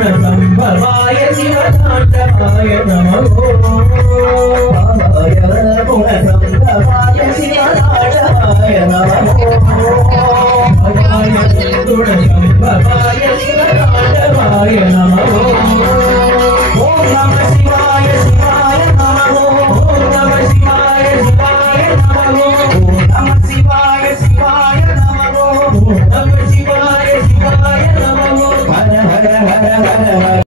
गुणसंभवाय शिवताण्डवाय नमो गुणसंभवाय शिवताण्डवाय नमो गुणसंभवाय शिवताण्डवाय नमो ओम नमः शिवाय शिवाय नमो ओम नमः शिवाय शिवाय नमो ओम नमः शिवाय शिवाय नमो ओम नमः